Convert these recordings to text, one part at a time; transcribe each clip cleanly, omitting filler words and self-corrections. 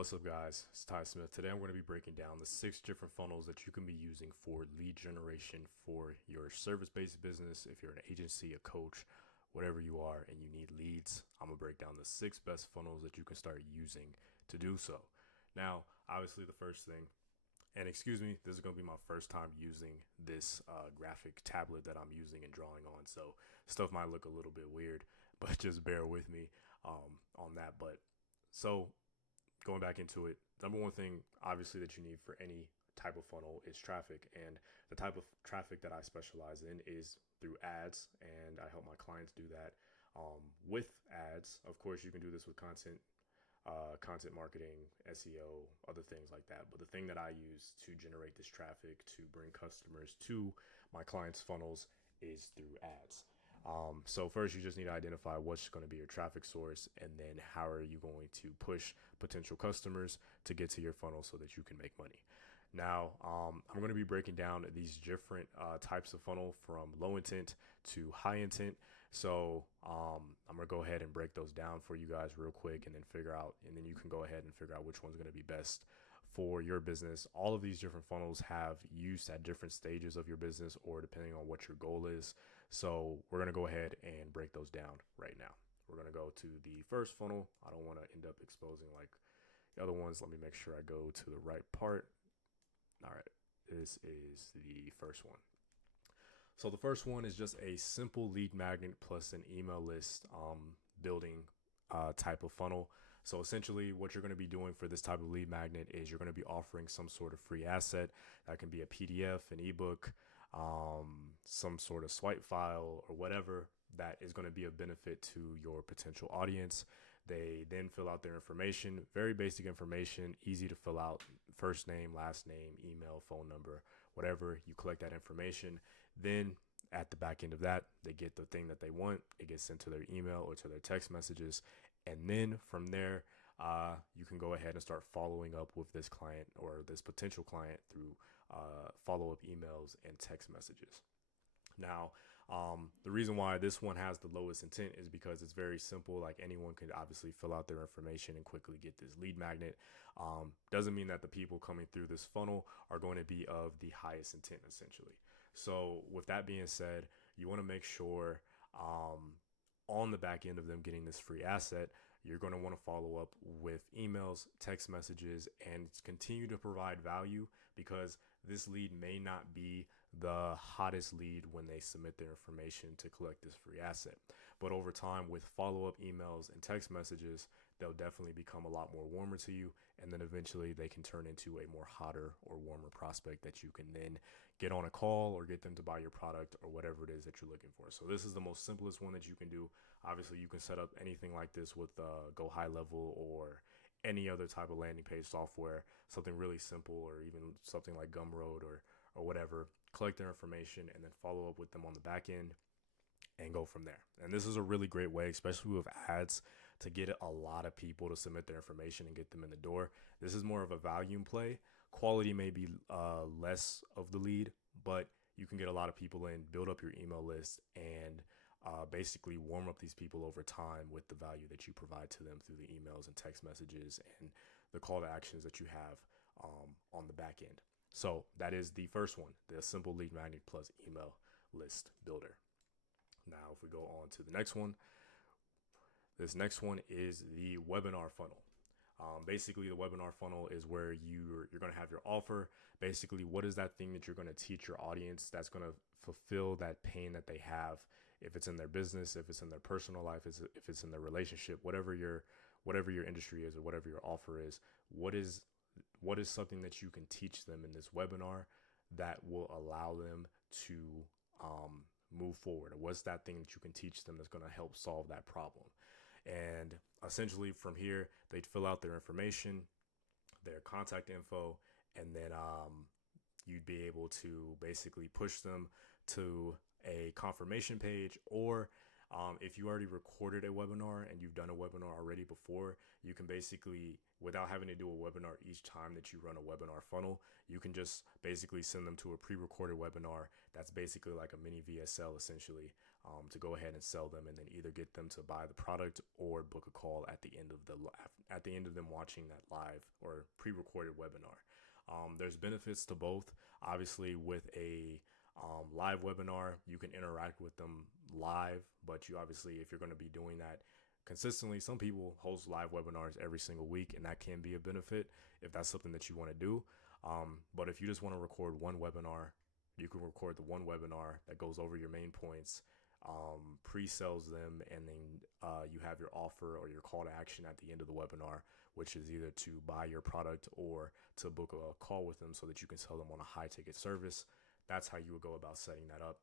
What's up, guys? It's Ty Smith. Today I'm going to be breaking down the 6 different funnels that you can be using for lead generation for your service-based business. If you're an agency, a coach, whatever you are, and you need leads, I'm going to break down the 6 best funnels that you can start using to do so. Now, obviously, the first thing, and excuse me, this is going to be my first time using this graphic tablet that I'm using and drawing on, so stuff might look a little bit weird, but just bear with me on that. But so going back into it, number one thing obviously that you need for any type of funnel is traffic, and the type of traffic that I specialize in is through ads, and I help my clients do that with ads. Of course, you can do this with content marketing, SEO, other things like that. But the thing that I use to generate this traffic to bring customers to my clients' funnels is through ads. So first, you just need to identify what's going to be your traffic source, and then how are you going to push potential customers to get to your funnel so that you can make money. Now, I'm going to be breaking down these different types of funnel from low intent to high intent. So I'm going to go ahead and break those down for you guys real quick, and then you can go ahead and figure out which one's going to be best for your business. All of these different funnels have use at different stages of your business or depending on what your goal is. So we're going to go ahead and break those down right now. We're going to go to the first funnel. I don't want to end up exposing like the other ones. Let me make sure I go to the right part. All right, this is the first one. So the first one is just a simple lead magnet plus an email list building type of funnel. So essentially what you're going to be doing for this type of lead magnet is you're going to be offering some sort of free asset. That can be a PDF, an ebook, some sort of swipe file, or whatever that is going to be a benefit to your potential audience. They then fill out their information, very basic information, easy to fill out: first name, last name, email, phone number, whatever. You collect that information. Then at the back end of that, they get the thing that they want. It gets sent to their email or to their text messages. And then from there, you can go ahead and start following up with this client or this potential client through follow-up emails and text messages. Now, the reason why this one has the lowest intent is because it's very simple. Like, anyone could obviously fill out their information and quickly get this lead magnet. Doesn't mean that the people coming through this funnel are going to be of the highest intent, essentially. So with that being said, you want to make sure on the back end of them getting this free asset, you're going to want to follow up with emails, text messages, and continue to provide value, because this lead may not be the hottest lead when they submit their information to collect this free asset. But over time, with follow-up emails and text messages, they'll definitely become a lot more warmer to you. And then eventually they can turn into a more hotter or warmer prospect that you can then get on a call or get them to buy your product or whatever it is that you're looking for. So this is the most simplest one that you can do. Obviously, you can set up anything like this with Go High Level or any other type of landing page software, something really simple, or even something like Gumroad or whatever. Collect their information and then follow up with them on the back end and go from there. And this is a really great way, especially with ads, to get a lot of people to submit their information and get them in the door. This is more of a volume play. Quality may be less of the lead, but you can get a lot of people in, build up your email list, and basically warm up these people over time with the value that you provide to them through the emails and text messages and the call to actions that you have on the back end. So that is the first one, the simple lead magnet plus email list builder. Now, if we go on to the next one, this next one is the webinar funnel. Basically, the webinar funnel is where you're going to have your offer. Basically, what is that thing that you're going to teach your audience that's going to fulfill that pain that they have, if it's in their business, if it's in their personal life, if it's in their relationship, whatever your industry is or whatever your offer is. What is something that you can teach them in this webinar that will allow them to move forward? Or what's that thing that you can teach them that's going to help solve that problem? And essentially from here, they'd fill out their information, their contact info, and then you'd be able to basically push them to a confirmation page. Or if you already recorded a webinar and you've done a webinar already before, you can basically, without having to do a webinar each time that you run a webinar funnel, you can just basically send them to a pre-recorded webinar that's basically like a mini VSL, essentially, to go ahead and sell them, and then either get them to buy the product or book a call at the end of them watching that live or pre-recorded webinar. There's benefits to both. Obviously, with a live webinar, you can interact with them live, but you obviously, if you're going to be doing that consistently, some people host live webinars every single week, and that can be a benefit if that's something that you want to do. But if you just want to record one webinar, you can record the one webinar that goes over your main points, pre-sells them, and then you have your offer or your call to action at the end of the webinar, which is either to buy your product or to book a call with them so that you can sell them on a high ticket service. That's how you would go about setting that up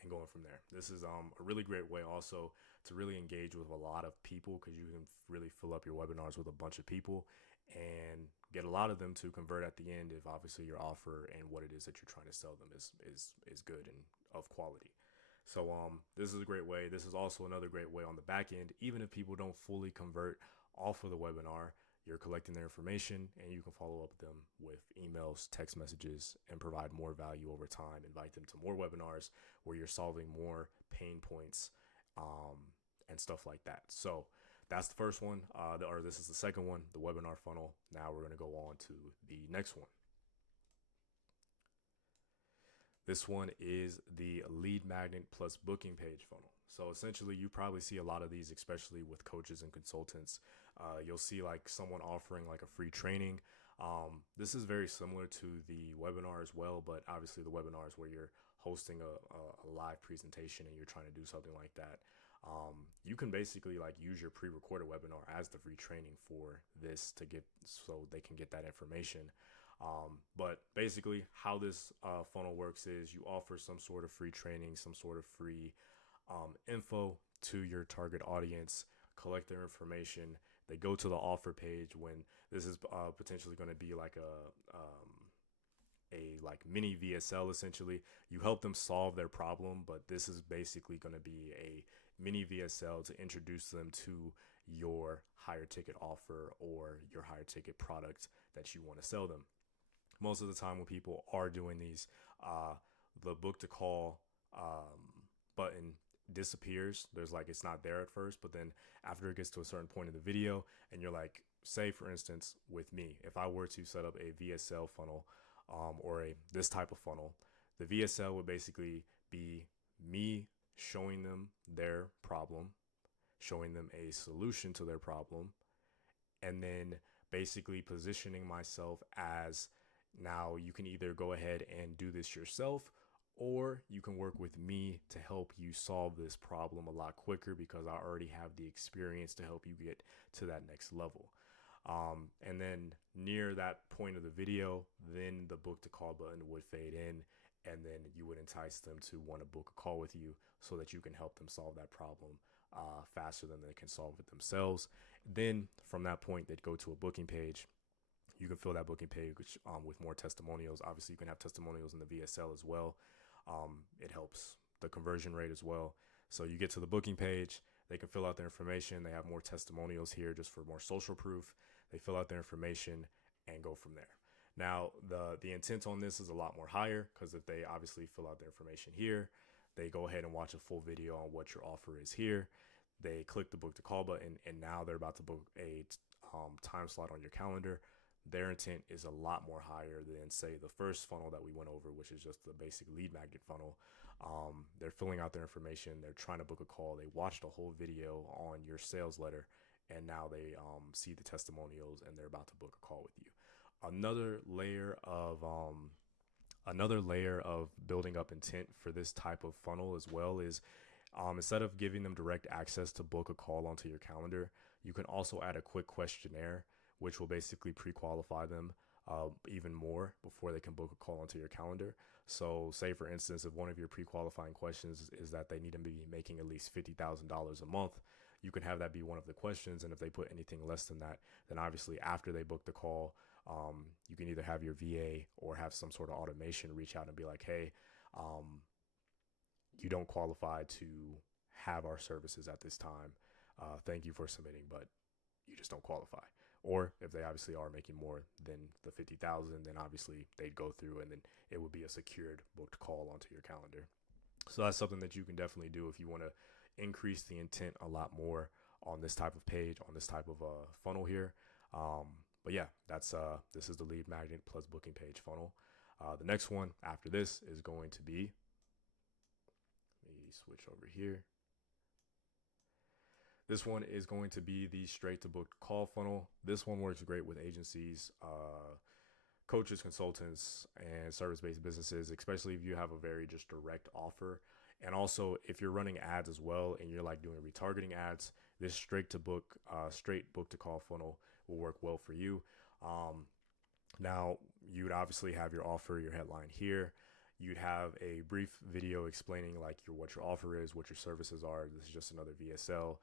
and going from there. This is a really great way also to really engage with a lot of people, because you can really fill up your webinars with a bunch of people and get a lot of them to convert at the end if obviously your offer and what it is that you're trying to sell them is good and of quality. So this is a great way. This is also another great way on the back end. Even if people don't fully convert off of the webinar, you're collecting their information, and you can follow up with them with emails, text messages, and provide more value over time. Invite them to more webinars where you're solving more pain points and stuff like that. So that's the first one, or this is the second one, the webinar funnel. Now we're going to go on to the next one. This one is the lead magnet plus booking page funnel. So essentially, you probably see a lot of these, especially with coaches and consultants. You'll see like someone offering like a free training. This is very similar to the webinar as well, but obviously the webinar is where you're hosting a live presentation and you're trying to do something like that. You can basically like use your pre-recorded webinar as the free training for this to get, so they can get that information. But basically how this funnel works is you offer some sort of free training, some sort of free info to your target audience, collect their information. They go to the offer page when this is potentially going to be like a like mini VSL. Essentially, you help them solve their problem, but this is basically going to be a mini VSL to introduce them to your higher ticket offer or your higher ticket product that you want to sell them. Most of the time when people are doing these, the book to call button disappears. There's like, it's not there at first, but then after it gets to a certain point in the video and you're like, say for instance, with me, if I were to set up a VSL funnel or this type of funnel, the VSL would basically be me showing them their problem, showing them a solution to their problem, and then basically positioning myself as, now you can either go ahead and do this yourself, or you can work with me to help you solve this problem a lot quicker because I already have the experience to help you get to that next level. And then near that point of the video, then the book to call button would fade in, and then you would entice them to want to book a call with you so that you can help them solve that problem faster than they can solve it themselves. Then from that point, they'd go to a booking page. You can fill that booking page with more testimonials. Obviously, you can have testimonials in the VSL as well. It helps the conversion rate as well. So you get to the booking page, they can fill out their information. They have more testimonials here just for more social proof. They fill out their information and go from there. Now, the intent on this is a lot more higher, because if they obviously fill out their information here, they go ahead and watch a full video on what your offer is here. They click the book to call button, and now they're about to book a time slot on your calendar. Their intent is a lot more higher than, say, the first funnel that we went over, which is just the basic lead magnet funnel. They're filling out their information. They're trying to book a call. They watched a whole video on your sales letter, and now they see the testimonials, and they're about to book a call with you. Another layer of building up intent for this type of funnel as well is, instead of giving them direct access to book a call onto your calendar, you can also add a quick questionnaire, which will basically pre-qualify them even more before they can book a call onto your calendar. So say, for instance, if one of your pre-qualifying questions is that they need to be making at least $50,000 a month, you can have that be one of the questions. And if they put anything less than that, then obviously after they book the call, you can either have your VA or have some sort of automation reach out and be like, hey, you don't qualify to have our services at this time. Thank you for submitting, but you just don't qualify. Or if they obviously are making more than the 50,000, then obviously they'd go through, and then it would be a secured booked call onto your calendar. So that's something that you can definitely do if you want to increase the intent a lot more on this type of page, on this type of funnel here. But yeah, that's this is the lead magnet plus booking page funnel. The next one after this is going to be, let me switch over here. This one is going to be the straight to book call funnel. This one works great with agencies, coaches, consultants, and service-based businesses, especially if you have a very just direct offer. And also if you're running ads as well and you're like doing retargeting ads, this straight book to call funnel will work well for you. Now you would obviously have your offer, your headline here. You'd have a brief video explaining like what your offer is, what your services are. This is just another VSL.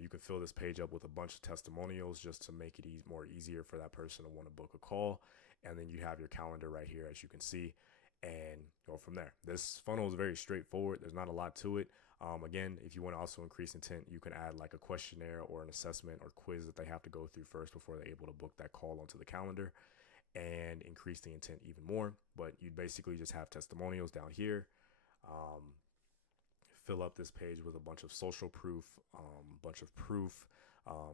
You can fill this page up with a bunch of testimonials just to make it more easier for that person to want to book a call. And then you have your calendar right here, as you can see, and go from there. This funnel is very straightforward. There's not a lot to it. Again, if you want to also increase intent, you can add like a questionnaire or an assessment or quiz that they have to go through first before they're able to book that call onto the calendar and increase the intent even more. But you basically just have testimonials down here. Fill up this page with a bunch of social proof,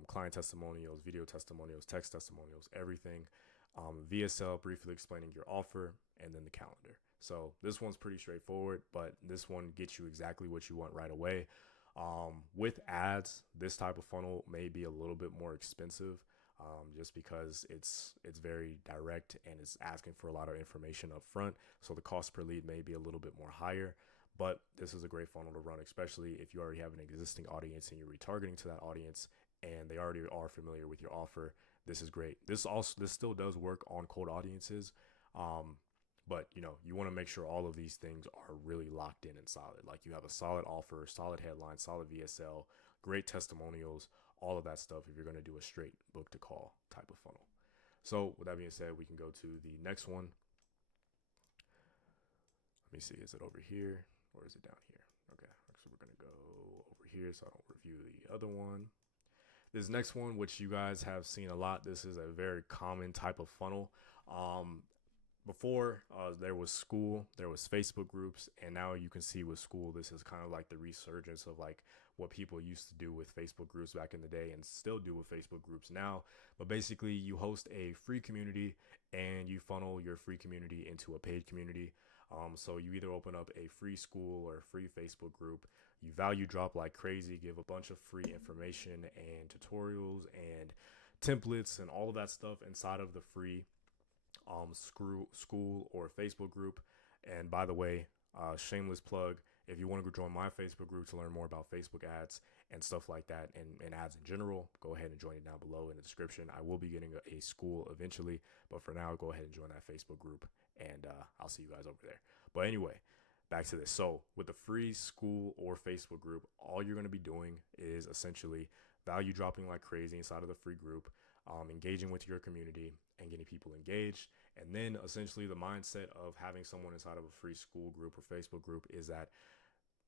client testimonials, video testimonials, text testimonials, everything. VSL, briefly explaining your offer, and then the calendar. So this one's pretty straightforward, but this one gets you exactly what you want right away. With ads, this type of funnel may be a little bit more expensive, just because it's very direct and it's asking for a lot of information up front. So the cost per lead may be a little bit more higher, but this is a great funnel to run, especially if you already have an existing audience and you're retargeting to that audience and they already are familiar with your offer. This is great. This still does work on cold audiences. But you want to make sure all of these things are really locked in and solid. Like you have a solid offer, solid headline, solid VSL, great testimonials, all of that stuff if you're going to do a straight book to call type of funnel. So with that being said, we can go to the next one. Let me see, is it over here or is it down here? Okay, actually we're going to go over here so I don't review the other one. This next one, which you guys have seen a lot, this is a very common type of funnel. Before there was Skool, there was Facebook groups, and now you can see with Skool, this is kind of like the resurgence of like what people used to do with Facebook groups back in the day and still do with Facebook groups now. But basically you host a free community and you funnel your free community into a paid community. So you either open up a free Skool or a free Facebook group, you value drop like crazy, give a bunch of free information and tutorials and templates and all of that stuff inside of the free Skool or Facebook group. And by the way, shameless plug, if you want to join my Facebook group to learn more about Facebook ads and stuff like that and ads in general, go ahead and join it down below in the description. I will be getting a Skool eventually, but for now, go ahead and join that Facebook group and I'll see you guys over there. But anyway, back to this. So with the free Skool or Facebook group, all you're going to be doing is essentially value dropping like crazy inside of the free group, engaging with your community and getting people engaged. And then essentially the mindset of having someone inside of a free Skool group or Facebook group is that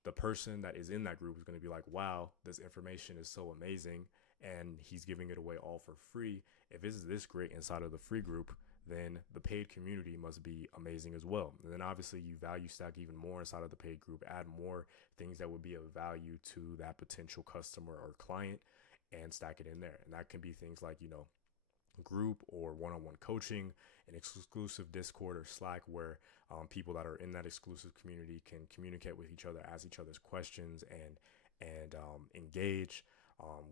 the person that is in that group is going to be like, wow, this information is so amazing and he's giving it away all for free. If it's this great inside of the free group, then the paid community must be amazing as well. And then obviously you value stack even more inside of the paid group, add more things that would be of value to that potential customer or client and stack it in there. And that can be things like, group or one-on-one coaching, an exclusive Discord or Slack where people that are in that exclusive community can communicate with each other, ask each other's questions and engage,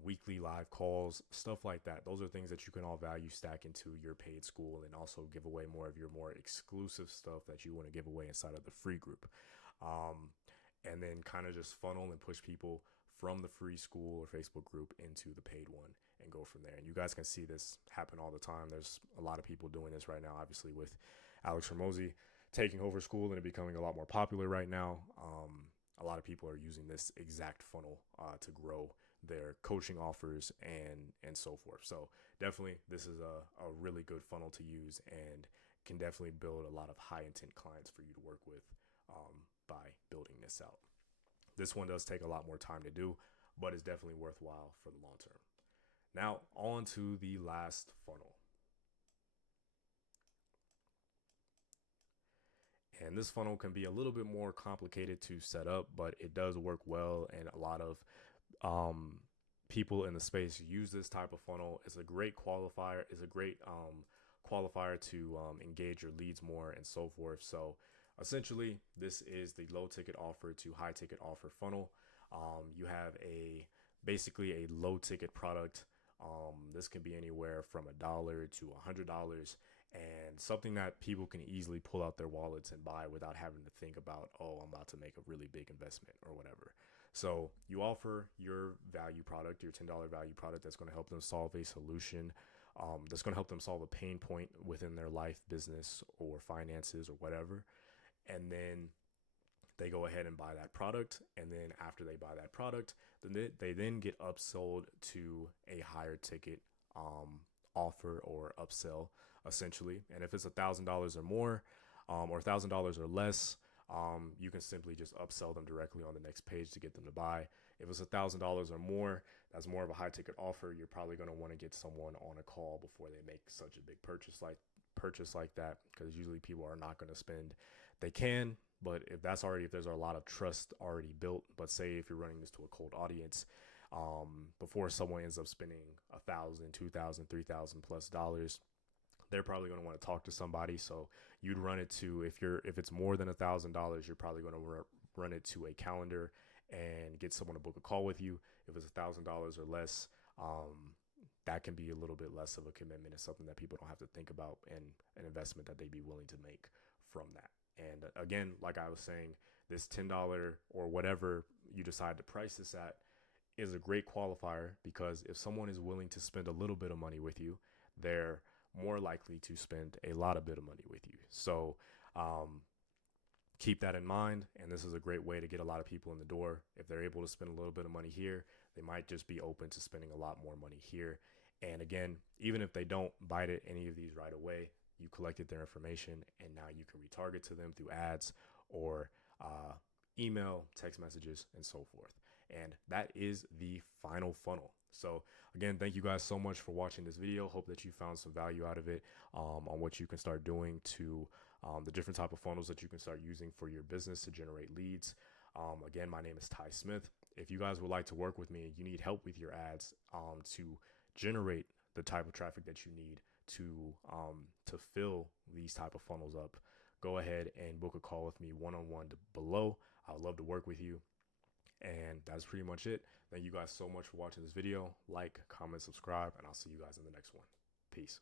weekly live calls, stuff like that. Those are things that you can all value stack into your paid Skool and also give away more of your more exclusive stuff that you want to give away inside of the free group. And then kind of just funnel and push people from the free Skool or Facebook group into the paid one and go from there. And you guys can see this happen all the time. There's a lot of people doing this right now, obviously with Alex Hormozi taking over Skool and it becoming a lot more popular right now. A lot of people are using this exact funnel to grow their coaching offers and so forth. So definitely this is a really good funnel to use and can definitely build a lot of high intent clients for you to work with by building this out. This one does take a lot more time to do, but it's definitely worthwhile for the long term. Now on to the last funnel. And this funnel can be a little bit more complicated to set up, but it does work well. And a lot of um, people in the space use this type of funnel. It's a great qualifier. It's a great qualifier to engage your leads more and so forth. So essentially, this is the low ticket offer to high ticket offer funnel. You have basically a low ticket product. This can be anywhere from $1 to $100, and something that people can easily pull out their wallets and buy without having to think about, oh, I'm about to make a really big investment or whatever. So you offer your value product, your $10 value product that's going to help them solve a solution, that's going to help them solve a pain point within their life, business, or finances or whatever. And then they go ahead and buy that product. And then after they buy that product, then they then get upsold to a higher ticket offer or upsell essentially. And if it's $1,000 or more, or $1,000 or less, you can simply just upsell them directly on the next page to get them to buy. If it's $1,000 or more, that's more of a high ticket offer. You're probably going to want to get someone on a call before they make such a big purchase like that, because usually people are not going to spend. They can, but if there's a lot of trust already built. But say if you're running this to a cold audience, before someone ends up spending $1,000, $2,000, $3,000+ they're probably going to want to talk to somebody. So you'd run it to, if it's more than $1,000, you're probably going to run it to a calendar and get someone to book a call with you. If it's $1,000 or less, that can be a little bit less of a commitment. It's something that people don't have to think about, and an investment that they'd be willing to make from that. And again, like I was saying, this $10 or whatever you decide to price this at is a great qualifier, because if someone is willing to spend a little bit of money with you, they're more likely to spend a lot of bit of money with you. So keep that in mind. And this is a great way to get a lot of people in the door. If they're able to spend a little bit of money here, they might just be open to spending a lot more money here. And again, even if they don't bite at any of these right away, you collected their information, and now you can retarget to them through ads or email, text messages, and so forth. And that is the final funnel. So again, thank you guys so much for watching this video. Hope that you found some value out of it, on what you can start doing to the different type of funnels that you can start using for your business to generate leads. Again, my name is Ty Smith. If you guys would like to work with me and you need help with your ads to generate the type of traffic that you need to fill these type of funnels up, go ahead and book a call with me one-on-one below. I would love to work with you. And that's pretty much it. Thank you guys so much for watching this video. Like, comment, subscribe, and I'll see you guys in the next one. Peace.